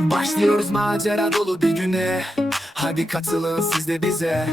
Başlıyoruz macera dolu bir güne Hadi katılın siz de bize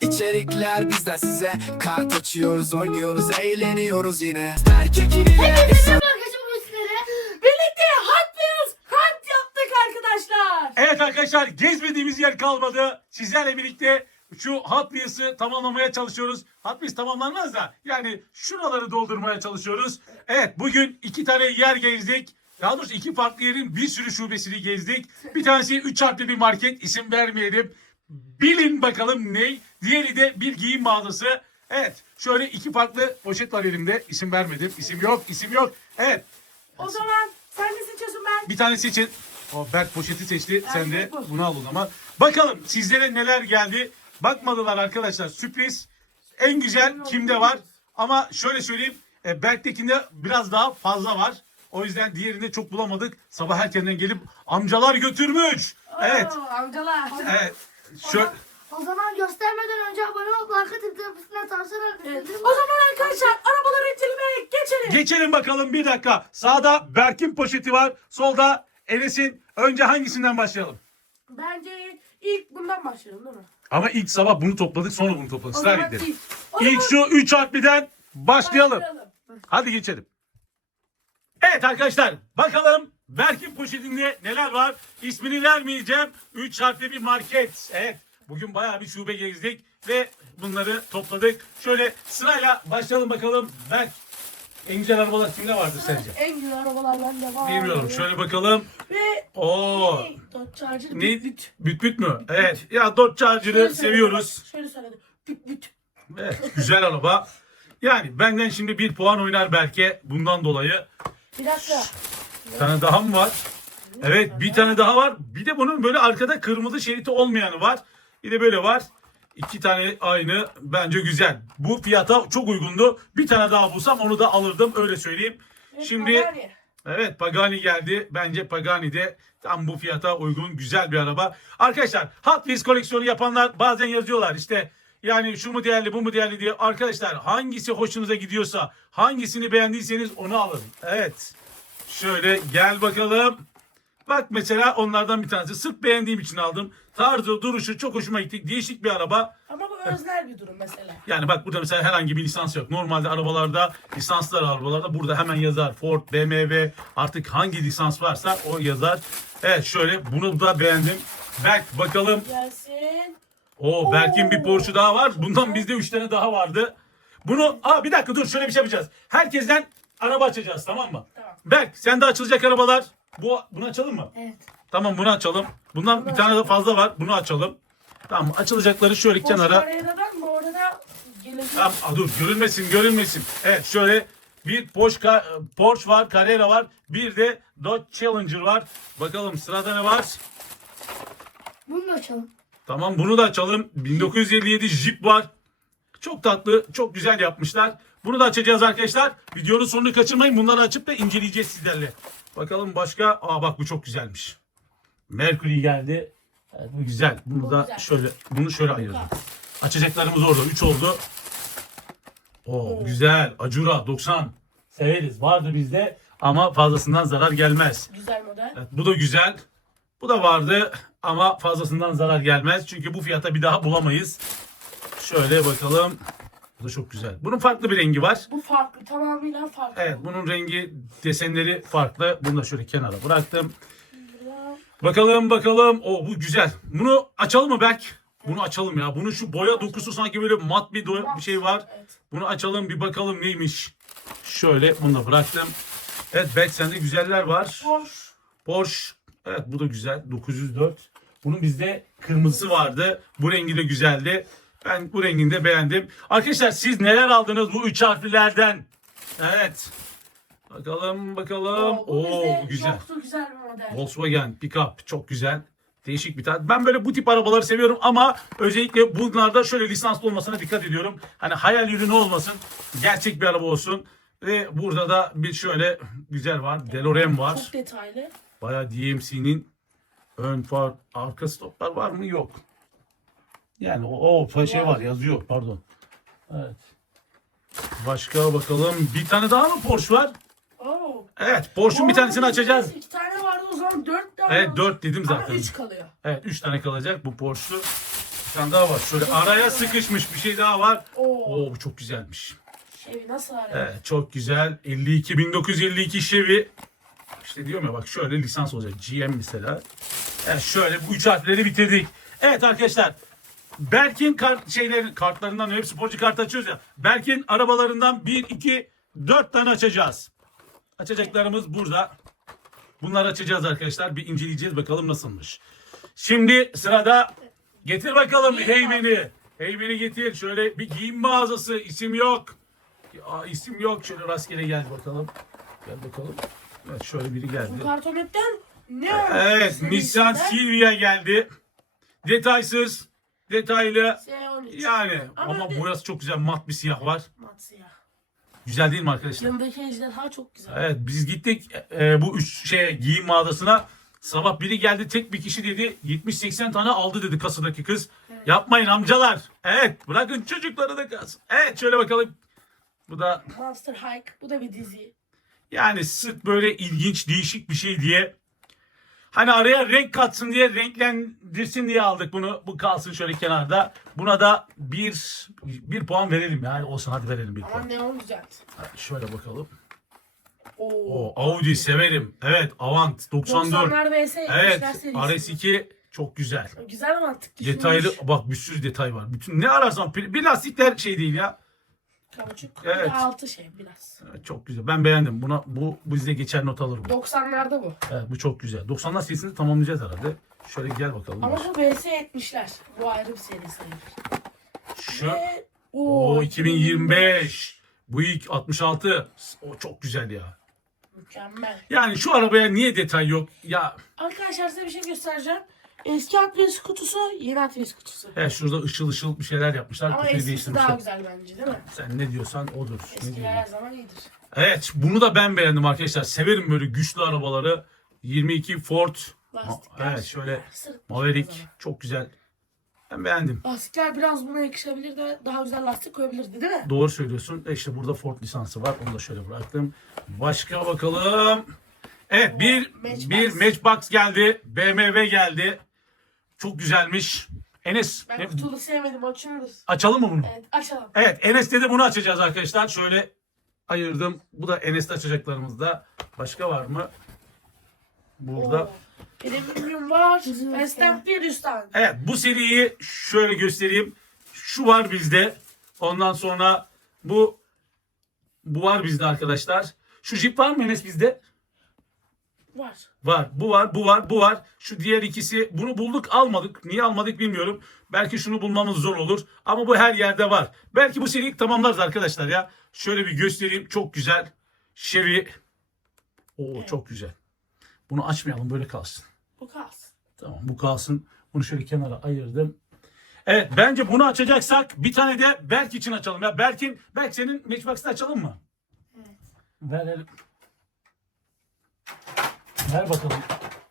İçerikler bizden size Kart açıyoruz oynuyoruz eğleniyoruz yine Erkek ile arkadaşlar bugün sizlere birlikte Hot Wheels Hunt yaptık arkadaşlar. Evet arkadaşlar gezmediğimiz yer kalmadı. Sizlerle birlikte şu Hot Wheels'ı tamamlamaya çalışıyoruz. Hot Wheels tamamlanmaz da yani şuraları doldurmaya çalışıyoruz. Evet bugün iki tane yer gezdik. Daha doğrusu iki farklı yerin bir sürü şubesini gezdik. Bir tanesi 3 harfli bir market isim vermeyelim. Bilin bakalım ne? Diğeri de bir giyim mağazası. Evet şöyle iki farklı poşet var elimde. İsim vermedim. İsim yok, isim yok. Evet O zaman sen ne seçiyorsun ben? bir tanesi için o Berk poşeti seçti. Sen de bu. bunu al o zaman. Bakalım sizlere neler geldi. Bakmadılar arkadaşlar sürpriz. En güzel kimde var? Ama şöyle söyleyeyim. E, Berk'tekinde biraz daha fazla var. O yüzden diğerini çok bulamadık. Sabah erkenden gelip amcalar götürmüş. Evet. Oo, amcalar. Evet. Şöyle, O zaman göstermeden önce abone olup arka tıklamasına tavsiye Evet. ederim. O zaman arkadaşlar arabaları incelemeye geçelim. geçelim bakalım bir dakika. Sağda Berk'in poşeti var. Solda Enes'in. Önce hangisinden başlayalım? Bence ilk bundan başlayalım değil mi? Ama ilk sabah bunu topladık sonra bunu topladık. O Sıra zaman gidelim. ilk. O İlk zaman şu 3 harfliden başlayalım. başlayalım. Hadi geçelim. Evet arkadaşlar bakalım Berk'in poşetinde neler var? İsmini vermeyeceğim. 3 harfli bir market. Evet bugün bayağı bir şube gezdik ve bunları topladık. Şöyle sırayla başlayalım bakalım. Berk en güzel arabalar kimde vardır sence? En güzel arabalardan devam. Bilmiyorum. Şöyle bakalım. Ve Oo. Dodge Charger Ne? büt büt. Mü? Evet. Ya Dodge Charger'ı seviyoruz. Şöyle söyledi. Büt büt. Evet, güzel araba. Yani benden şimdi bir puan oynar Berke bundan dolayı. Bir dakika. Bir tane daha mı var? Evet bir tane daha var. Bir de bunun böyle arkada kırmızı şeriti olmayanı var. Bir de böyle var. İki tane aynı bence güzel. Bu fiyata çok uygundu. Bir tane daha bulsam onu da alırdım öyle söyleyeyim. Şimdi evet Pagani geldi. Bence Pagani de tam bu fiyata uygun güzel bir araba. Arkadaşlar Hot Wheels koleksiyonu yapanlar bazen yazıyorlar işte yani şu mu değerli bu mu değerli diye. Arkadaşlar hangisi hoşunuza gidiyorsa hangisini beğendiyseniz onu alın. Evet. Şöyle gel bakalım. Bak mesela onlardan bir tanesi. Sırf beğendiğim için aldım. Tarzı, duruşu çok hoşuma gitti. Değişik bir araba. Ama bu öznel bir durum mesela. Yani bak burada mesela herhangi bir lisans yok. Normalde arabalarda, lisanslı arabalarda burada hemen yazar. Ford, BMW artık hangi lisans varsa o yazar. Evet şöyle bunu da beğendim. Berk bakalım. Gelsin. O Berk'in bir Porsche daha var. Bundan bizde 3 tane daha vardı. Bunu aa bir dakika dur şöyle bir şey yapacağız. Herkesten araba açacağız tamam mı? Tamam. Berk sende açılacak arabalar. Bu bunu açalım mı? Evet. Tamam bunu açalım. Bundan bir tane de fazla var. Bunu açalım. Tamam açılacakları şöyle kenara. Porsche bu arada. Tamam aa, dur görünmesin görünmesin. Evet şöyle bir Porsche, Ka- Porsche var, Carrera var. Bir de Dodge Challenger var. Bakalım sırada ne var? Bunu da açalım. Tamam bunu da açalım. 1957 Jeep var. Çok tatlı, çok güzel yapmışlar. Bunu da açacağız arkadaşlar. Videonun sonunu kaçırmayın. Bunları açıp da inceleyeceğiz sizlerle. Bakalım başka. Aa bak bu çok güzelmiş. Mercury geldi. Evet, bu güzel. Bunu Bu da güzel. şöyle bunu şöyle ayıralım. Açacaklarımız orada. 3 oldu. Oo güzel. Acura 90. Severiz. Vardı bizde ama fazlasından zarar gelmez. Güzel model. Evet, bu da güzel. Bu da vardı ama fazlasından zarar gelmez. Çünkü bu fiyata bir daha bulamayız. Şöyle bakalım. Bu da çok güzel. Bunun farklı bir rengi var. Bu farklı. Tamamıyla farklı. Evet bunun rengi desenleri farklı. Bunu da şöyle kenara bıraktım. Bakalım bakalım. O bu güzel. Bunu açalım mı Berk? Bunu açalım ya. Bunun şu boya dokusu sanki böyle mat bir, doya- bir şey var. Bunu açalım bir bakalım neymiş. Şöyle bunu da bıraktım. Evet Berk sende güzeller var. Porsche. Porsche. Evet bu da güzel. 904. Bunun bizde kırmızısı vardı. Bu rengi de güzeldi. Ben bu rengini de beğendim. Arkadaşlar siz neler aldınız bu üç harflilerden? Evet. Bakalım bakalım. Oo, bu Oo bizde güzel. Çok da güzel bir model. Volkswagen pickup çok güzel. Değişik bir tat. Ben böyle bu tip arabaları seviyorum ama özellikle bunlarda şöyle lisanslı olmasına dikkat ediyorum. Hani hayal ürünü olmasın. Gerçek bir araba olsun. Ve burada da bir şöyle güzel var. DeLorean var. Çok detaylı. Bayağı DMC'nin ön far, arka stoplar var mı? Yok. Yani o, o şey var yazıyor pardon. Evet. Başka bakalım. Bir tane daha mı Porsche var? Oo. Evet Porsche'un bir tanesini açacağız. İki tane vardı o zaman 4 tane Evet. 4 dedim Ama zaten. 3 kalıyor. Evet 3 tane kalacak bu Porsche'lu. Bir tane daha var. Şöyle araya sıkışmış bir şey daha var. Oo. Oo bu çok güzelmiş. Şey nasıl arıyor? Evet çok güzel. 52 1952 Chevy. İşte diyorum ya bak şöyle lisans olacak. GM mesela. Evet şöyle bu üç harfleri bitirdik. Evet arkadaşlar. Berk'in kart şeyleri kartlarından hep sporcu kartı açıyoruz ya. Berk'in arabalarından 1 2 4 tane açacağız. Açacaklarımız burada. Bunları açacağız arkadaşlar. Bir inceleyeceğiz bakalım nasılmış. Şimdi sırada getir bakalım Heymen'i. Heymen'i getir. Şöyle bir giyim mağazası. isim yok. Ya, isim yok. Şöyle rastgele gel bakalım. Gel bakalım. Evet şöyle biri geldi. Bu kartonetten ne Evet Nissan Silvia geldi. Detaysız. Detaylı. S13. Yani Ama ama bir- burası çok güzel mat bir siyah var. Mat siyah. Güzel değil mi arkadaşlar? Yanındaki ejderha çok güzel. Evet biz gittik e, bu üç şey giyim mağazasına. Sabah biri geldi tek bir kişi dedi 70-80 tane aldı dedi kasadaki kız. Yapmayın amcalar. Evet bırakın çocukları da kalsın. Evet şöyle bakalım. Bu da Monster Hike. Bu da bir dizi. yani sırf böyle ilginç değişik bir şey diye. Hani araya renk katsın diye renklendirsin diye aldık bunu. Bu kalsın şöyle kenarda. Buna da bir, bir puan verelim yani olsun hadi verelim bir Ama puan. neon güzel. Şöyle bakalım. Oo. O Audi severim. Evet Avant 94. 90'lar vs. Evet 70'ler serisi. RS2 çok güzel. Güzel mantık düşünmüş. Detaylı bak bir sürü detay var. Bütün ne ararsan bir bir lastikler şey değil ya. Kavuçuk. Evet. Altı şey biraz. Evet, çok güzel. Ben beğendim. Buna bu bu bize geçer not alır bu. 90'larda bu. Evet bu çok güzel. 90'lar serisini tamamlayacağız herhalde. Şöyle gel bakalım. Ama bu vs 70'ler. Bu ayrı bir seri sayılır. Şu Ve o 2025. Bu ilk 66. O çok güzel ya. Mükemmel. Yani şu arabaya niye detay yok? Ya Arkadaşlar size bir şey göstereceğim. Eski Atlas kutusu, yeni Atlas kutusu. he, şurada ışıl ışıl bir şeyler yapmışlar. Ama Kutuyu eskisi değiştirmişler. daha güzel bence değil mi? Sen ne diyorsan odur. Ne Eskiler her zaman iyidir. Evet bunu da ben beğendim arkadaşlar. Severim böyle güçlü arabaları. 22 Ford. Lastikler. Evet şöyle Sırıtmış Maverick zaman. çok güzel. Ben beğendim. Lastikler biraz buna yakışabilir de daha güzel lastik koyabilirdi değil mi? Doğru söylüyorsun. E işte burada Ford lisansı var. Onu da şöyle bıraktım. Başka bakalım. Evet bir Matchbox. bir Matchbox geldi. BMW geldi. Çok güzelmiş. Enes Ben ne- kutulu sevmedim açıyoruz. açalım mı bunu? Evet açalım. Evet Enes dedi bunu açacağız arkadaşlar. Şöyle ayırdım. Bu da Enes'te açacaklarımızda. Başka var mı? Burada. Oo. Premium var. Fast and Furious'tan. Evet bu seriyi şöyle göstereyim. Şu var bizde. Ondan sonra bu bu var bizde arkadaşlar. Şu Jeep var mı Enes bizde? Var. Var. Bu var, bu var, bu var. Şu diğer ikisi bunu bulduk almadık. Niye almadık bilmiyorum. Belki şunu bulmamız zor olur. Ama bu her yerde var. Belki bu seriyi tamamlarız arkadaşlar ya. Şöyle bir göstereyim. Çok güzel. Chevy. Oo çok güzel. Bunu açmayalım böyle kalsın. Bu kalsın. Tamam bu kalsın. Bunu şöyle kenara ayırdım. Evet bence bunu açacaksak bir tane de Berk için açalım. Ya Berk'in, Berk senin Matchbox'ta açalım mı? Evet. Verelim. Ver bakalım.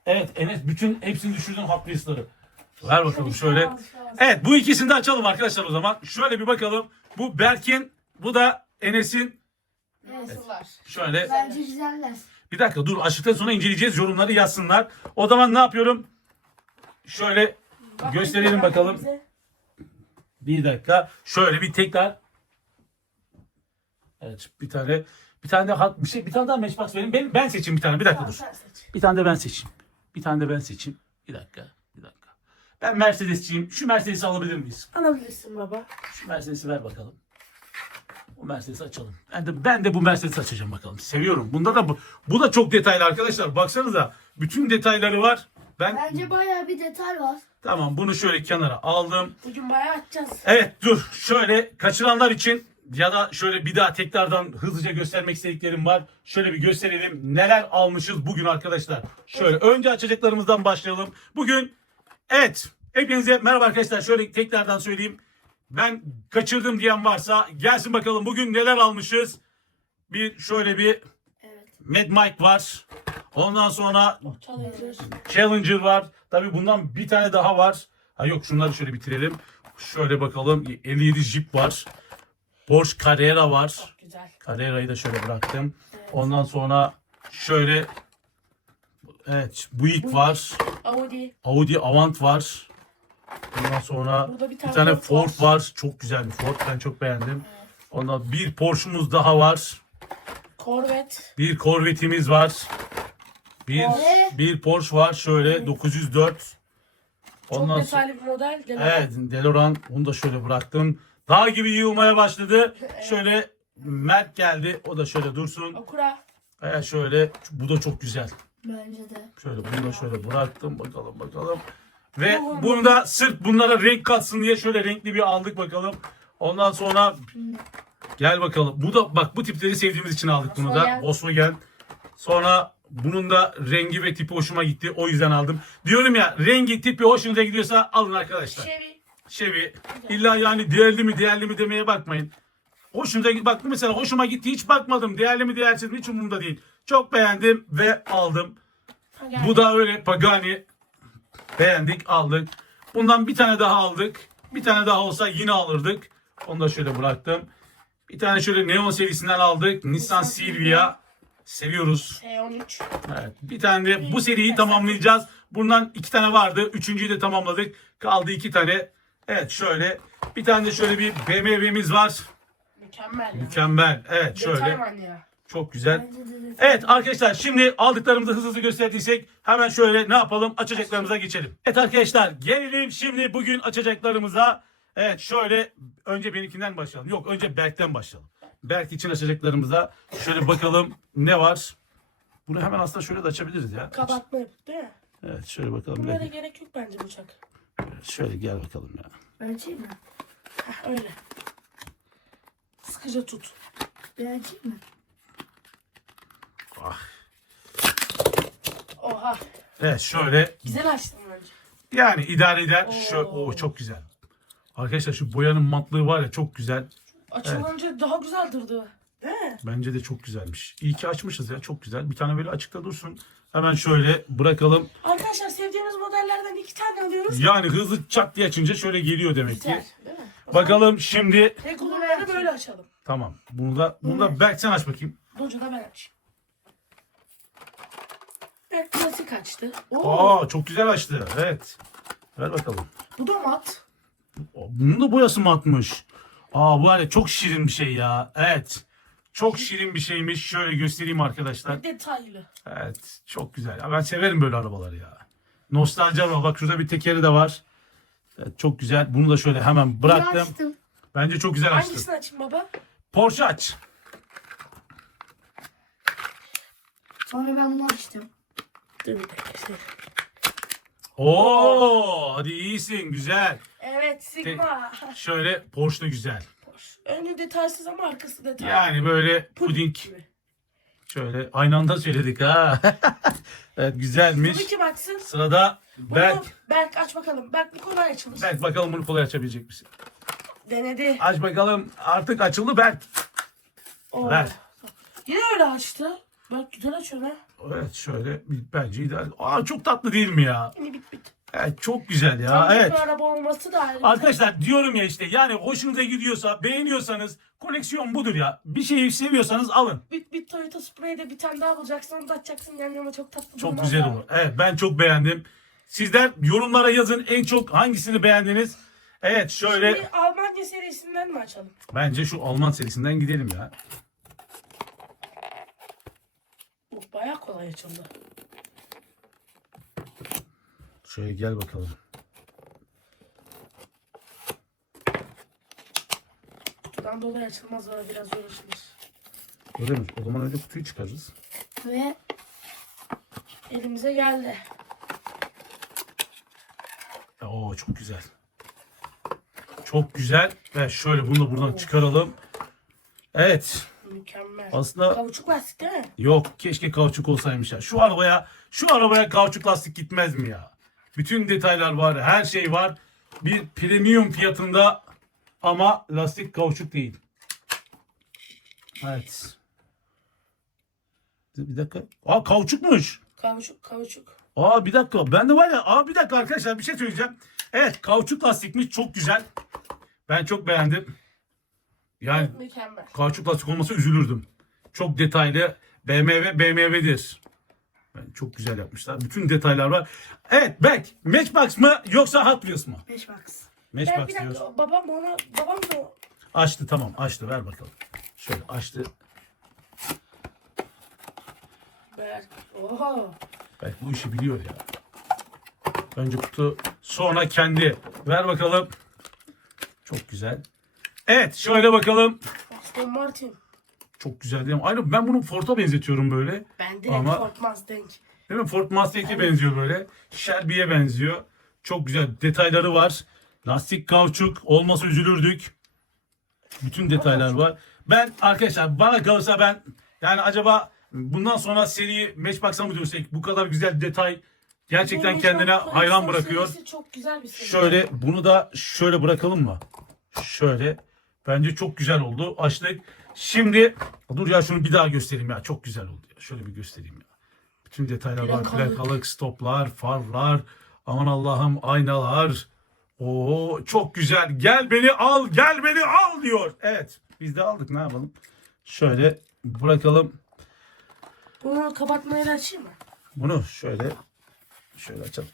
Evet Enes bütün hepsini düşürdün Wheels'ları. Ver bakalım şöyle. Evet bu ikisini de açalım arkadaşlar o zaman. Şöyle bir bakalım. Bu Berk'in bu da Enes'in Nasıllar? şöyle. Bence güzeller. Bir dakika dur açtıktan sonra inceleyeceğiz. Yorumları yazsınlar. O zaman ne yapıyorum? Şöyle gösterelim bak bakalım. Bir dakika. Şöyle bir tekrar. Evet bir tane bir tane daha bir şey bir tane daha matchbox verin. Ben ben seçeyim bir tane. Bir dakika dur. Bir tane de ben seçeyim. Bir tane de ben seçeyim. Bir dakika. Bir dakika. Ben Mercedes'ciyim. Şu Mercedes'i alabilir miyiz? Alabilirsin baba. Şu Mercedes'i ver bakalım. Bu Mercedes'i açalım. Ben de ben de bu Mercedes'i açacağım bakalım. Seviyorum. Bunda da bu, bu da çok detaylı arkadaşlar. Baksanıza. Bütün detayları var. Ben Bence bayağı bir detay var. tamam bunu şöyle kenara aldım. Bugün bayağı açacağız. Evet dur şöyle kaçıranlar için ya da şöyle bir daha tekrardan hızlıca göstermek istediklerim var. Şöyle bir gösterelim neler almışız bugün arkadaşlar. Şöyle önce açacaklarımızdan başlayalım. Bugün evet hepinize merhaba arkadaşlar şöyle tekrardan söyleyeyim. Ben kaçırdım diyen varsa gelsin bakalım bugün neler almışız. Bir şöyle bir Evet. Mad Mike var. Ondan sonra Challenger. Challenger var. Tabii bundan bir tane daha var. Ha yok şunları şöyle bitirelim. Şöyle bakalım. 57 Jeep var. Porsche Carrera var. Çok güzel. Carrera'yı da şöyle bıraktım. Ondan sonra şöyle Evet Buick var. Audi. Audi Avant var. Ondan sonra Burada bir bir tane tane Ford Ford var. Çok güzel bir Ford. Ben çok beğendim. Ondan bir Porsche'muz daha var. Corvette. Bir Corvette'imiz var. Bir Corvette. bir Porsche var şöyle 904. Çok Ondan sonra detaylı bir model. Devam. Evet DeLorean bunu da şöyle bıraktım. Dağ gibi yığılmaya başladı. Şöyle Mert geldi. O da şöyle dursun. Acura. Evet şöyle bu da çok güzel. Bence de. Şöyle bunu da şöyle bıraktım bakalım bakalım. Ve bunu da sırf bunlara renk katsın diye şöyle renkli bir aldık bakalım. Ondan sonra gel bakalım. Bu da bak bu tipleri sevdiğimiz için aldık bunu da. Volkswagen. Sonra bunun da rengi ve tipi hoşuma gitti. O yüzden aldım. Diyorum ya rengi tipi hoşunuza gidiyorsa alın arkadaşlar. Chevy. Chevy. İlla yani değerli mi değerli mi demeye bakmayın. Hoşunuza git. Bak mesela hoşuma gitti hiç bakmadım. Değerli mi değersiz mi hiç umurumda değil. Çok beğendim ve aldım. Pagani. Bu da öyle Pagani. Beğendik aldık. Bundan bir tane daha aldık. Bir tane daha olsa yine alırdık. Onu da şöyle bıraktım. Bir tane şöyle Neon serisinden aldık. Nissan Silvia. Seviyoruz. S13. Evet. Bir tane de bu seriyi tamamlayacağız. Bundan iki tane vardı. Üçüncüyü de tamamladık. Kaldı iki tane. Evet şöyle. Bir tane de şöyle bir BMW'miz var. Mükemmel. ya. Mükemmel. Evet Detay şöyle. var ya. Çok güzel. Evet arkadaşlar şimdi aldıklarımızı hızlı hızlı gösterdiysek hemen şöyle ne yapalım açacaklarımıza geçelim. Evet arkadaşlar gelelim şimdi bugün açacaklarımıza. Evet şöyle önce benimkinden başlayalım. Yok önce Berk'ten başlayalım. Berk için açacaklarımıza şöyle bakalım ne var. Bunu hemen aslında şöyle de açabiliriz ya. Yapıp değil mi? Evet şöyle bakalım. Bunlara Berk. gerek yok bence bıçak. Şöyle gel bakalım ya. Açayım mı? Heh, öyle. Sıkıca tut. Ben açayım mı? Ah. Oha. Evet şöyle Güzel açtın bence. yani idare eder. Oo. Şöyle, oo, çok güzel. Arkadaşlar şu boyanın matlığı var ya çok güzel. Açılınca daha güzel durdu. Değil mi? Bence de çok güzelmiş. İyi ki açmışız ya çok güzel. Bir tane böyle açıkta dursun. Hemen şöyle bırakalım. Arkadaşlar sevdiğimiz modellerden iki tane alıyoruz. Yani hızlı çat diye açınca şöyle geliyor demek Güzel. ki. Değil mi? O Bakalım şimdi. zaman Regularları böyle açalım. Tamam. Bunu da, bunu da Berk sen aç bakayım. Docu da ben açayım. Evet klasik açtı. Oo, Aa çok güzel açtı. Evet. Ver bakalım. bu da mat. Bunun da boyası mı atmış? Aa bu var ya çok şirin bir şey ya. Evet. Çok şirin bir şeymiş. Şöyle göstereyim arkadaşlar. Detaylı. Evet. Çok güzel. Ya ben severim böyle arabaları ya. Nostalji araba. Bak şurada bir tekeri de var. Evet, çok güzel. Bunu da şöyle hemen bıraktım. açtım. Bence çok güzel açtı. Hangisini açayım baba? Porsche aç. Sonra ben bunu açtım. Dur bir dakika. Oo, hadi iyisin. Güzel. Evet Sigma. Şöyle Porsche da güzel. Önü detaysız ama arkası detaylı. Yani böyle puding. Şöyle aynı anda söyledik ha. evet güzelmiş. Bunu kim açsın? Sırada Bunu Berk. Berk aç bakalım. Berk bu kolay açılır. Berk bakalım bunu kolay açabilecek misin? Denedi. Aç bakalım. Artık açıldı Berk. Oo. Ver. Yine öyle açtı. Berk güzel açıyor ha. Evet şöyle bence ideal. Aa çok tatlı değil mi ya? Yine bit bit. Evet çok güzel ya. Tam Evet. bir araba olması da ayrı. Arkadaşlar diyorum ya işte yani hoşunuza gidiyorsa beğeniyorsanız koleksiyon budur ya. Bir şeyi seviyorsanız alın. Bit bit Toyota Spray'de bir tane daha bulacaksın onu da açacaksın yan yana çok tatlı Çok güzel ya. olur. Evet ben çok beğendim. Sizler yorumlara yazın en çok hangisini beğendiniz. Evet şöyle Bir Almanya serisinden mi açalım? bence şu Alman serisinden gidelim ya. Bu baya kolay açıldı. Şöyle gel bakalım. Kutudan dolayı açılmaz ama biraz zor açılır. Öyle mi? O zaman önce kutuyu çıkarırız. Ve Elimize geldi. Oo çok güzel. Çok güzel. Ve şöyle bunu da buradan çıkaralım. Evet. Mükemmel. Aslında Kavuçuk lastik değil mi? yok keşke kauçuk olsaymış ya. Şu arabaya şu arabaya kauçuk lastik gitmez mi ya? Bütün detaylar var, her şey var. Bir premium fiyatında ama lastik kauçuk değil. Evet. Bir dakika. Aa kauçukmuş. Kavuçuk kavuçuk. Aa bir dakika. Ben de var ya. Aa bir dakika arkadaşlar bir şey söyleyeceğim. Evet kauçuk lastikmiş. Çok güzel. Ben çok beğendim. Yani Mükemmel. kauçuk lastik olmasa üzülürdüm. Çok detaylı. BMW BMW'dir. Yani çok güzel yapmışlar. Bütün detaylar var. Evet Berk Matchbox mı yoksa Hot Wheels mı? 5 box. Ben Matchbox bir diyoruz. dakika babam bana babam da Açtı tamam açtı ver bakalım. Şöyle açtı. Berk. Oha. Berk bu işi biliyor ya. Önce kutu sonra kendi. Ver bakalım. Çok güzel. Evet şöyle bakalım. Aston Martin. Çok güzel değil mi? Aynı ben bunu Ford'a benzetiyorum böyle. Ben direkt Ama- Ford Mustang. Değil mi? Ford Mustang'e benziyor böyle. Shelby'ye benziyor. Çok güzel detayları var. Lastik kauçuk olmasa üzülürdük. Bütün detaylar var. Ben arkadaşlar bana kalırsa ben yani acaba bundan sonra seriyi Matchbox'a mı dönsek? Bu kadar güzel detay gerçekten Bu kendine hayran bırakıyor. Çok güzel bir seri. Şöyle bunu da şöyle bırakalım mı? Şöyle. Bence çok güzel oldu. Açtık. Şimdi dur ya şunu bir daha göstereyim ya. Çok güzel oldu ya. Şöyle bir göstereyim ya. Bütün detaylar var. Plakalık. Plakalık, stoplar, farlar. Aman Allah'ım aynalar. Oo çok güzel. Gel beni al, gel beni al diyor. Evet. Biz de aldık. Ne yapalım? Şöyle bırakalım. Bunu kapatmayı da açayım mı? Bunu şöyle şöyle açalım.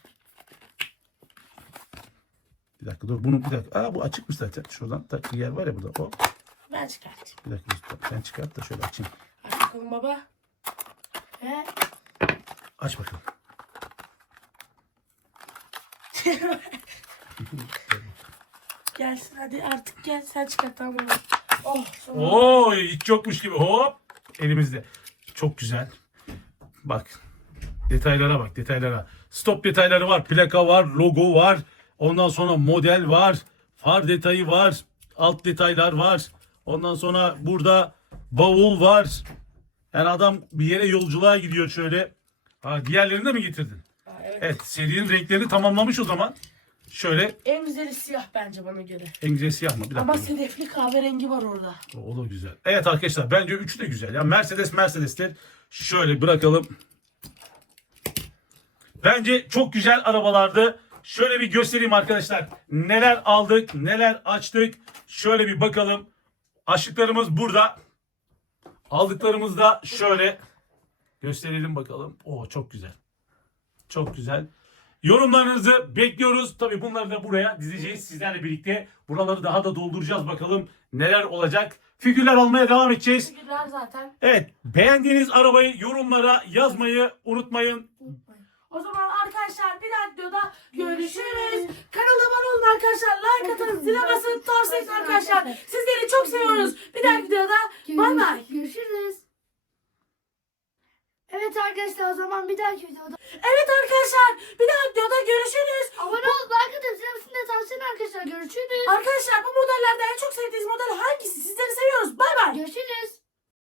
Bir dakika dur bunu bir dakika. Aa bu açıkmış zaten. Şuradan takı yer var ya burada. Hop. Ben çıkartayım. Bir dakika dur. sen çıkart da şöyle açayım. Aç bakalım baba. He? Aç bakalım. Gelsin hadi artık gel sen çıkart tamam baba. Oh sonunda. Oo hiç yokmuş gibi. Hop elimizde. Çok güzel. Bak. Detaylara bak detaylara. Stop detayları var. Plaka var. Logo var. Ondan sonra model var. Far detayı var. Alt detaylar var. Ondan sonra burada bavul var. Yani adam bir yere yolculuğa gidiyor şöyle. Ha, diğerlerini de mi getirdin? Aa, evet. Evet serinin renklerini tamamlamış o zaman. Şöyle En güzeli siyah bence bana göre. en güzel siyah mı? Bir dakika. Ama sedefli kahverengi var orada. O da güzel. Evet arkadaşlar bence üçü de güzel. Ya Mercedes Mercedes'ler şöyle bırakalım. Bence çok güzel arabalardı. Şöyle bir göstereyim arkadaşlar. Neler aldık, neler açtık. Şöyle bir bakalım. Açtıklarımız burada. Aldıklarımız da şöyle. Gösterelim bakalım. Oo çok güzel. Çok güzel. Yorumlarınızı bekliyoruz. Tabii bunları da buraya dizeceğiz sizlerle birlikte. Buraları daha da dolduracağız bakalım neler olacak. Figürler almaya devam edeceğiz. Figürler zaten. Evet beğendiğiniz arabayı yorumlara yazmayı unutmayın. O zaman arkadaşlar bir dahaki videoda görüşürüz. Kanala abone olun arkadaşlar. Like atın, zile basın, tavsiye arkadaşlar. Sizleri çok seviyoruz. Bir dahaki videoda bay bay. Görüşürüz. Evet arkadaşlar o zaman bir dahaki videoda Evet arkadaşlar bir dahaki videoda görüşürüz. abone olup like atıp zil de tavsiye edin arkadaşlar. Görüşürüz. Arkadaşlar bu modellerden en çok sevdiğiniz model hangisi? Sizleri seviyoruz. Bay bay. Görüşürüz.